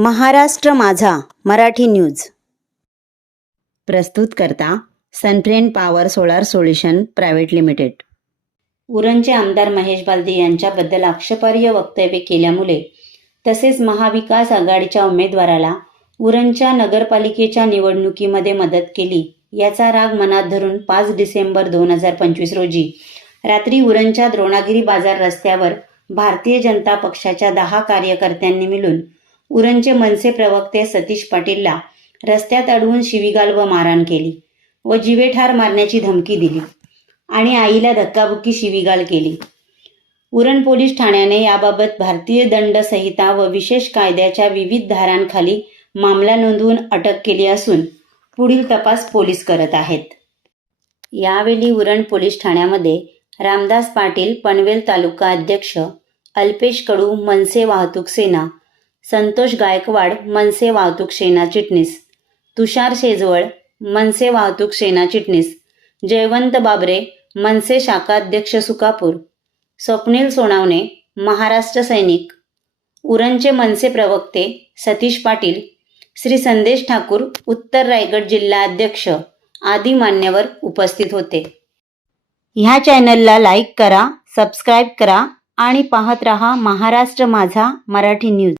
महाराष्ट्र माझा मराठी न्यूज. प्रस्तुत करता Sunfriend power solar solution private limited. उरणचे आमदार महेश बालदे यांच्याबद्दल आक्षेपार्ह वक्तव्य केल्यामुळे तसेच महाविकास आघाडीच्या उमेदवाराला उरणच्या नगरपालिकेच्या निवडणुकीमध्ये मदत केली याचा राग मनात धरून पाच डिसेंबर दोन हजार पंचवीस रोजी रात्री उरणच्या द्रोणागिरी बाजार रस्त्यावर भारतीय जनता पक्षाच्या दहा कार्यकर्त्यांनी मिळून उरणचे मनसे प्रवक्ते सतीश पाटीलला रस्त्यात अडवून शिवीगाल व मारहाण केली व जिवेठार मारण्याची धमकी दिली आणि आईला धक्काबुक्की शिवीगाल केली. उरण पोलीस ठाण्याने याबाबत भारतीय दंड संहिता व विशेष कायद्याच्या विविध धारांखाली मामला नोंदवून अटक केली असून पुढील तपास पोलीस करत आहेत. यावेळी उरण पोलीस ठाण्यामध्ये रामदास पाटील पनवेल तालुका अध्यक्ष अल्पेश कडू मनसे वाहतूक सेना संतोष गायकवाड मनसे वाहतूक सेना चिटणीस. तुषार शेजवळ मनसे वाहतूक सेना चिटणीस. जयवंत बाबरे मनसे शाखाध्यक्ष सुकापूर. स्वप्नील सोनावणे महाराष्ट्र सैनिक. उरणचे मनसे प्रवक्ते सतीश पाटील. श्री संदेश ठाकूर उत्तर रायगड जिल्हा अध्यक्ष. आदी मान्यवर उपस्थित होते. ह्या चॅनलला लाईक करा सबस्क्राईब करा आणि पाहत रहा महाराष्ट्र माझा मराठी न्यूज.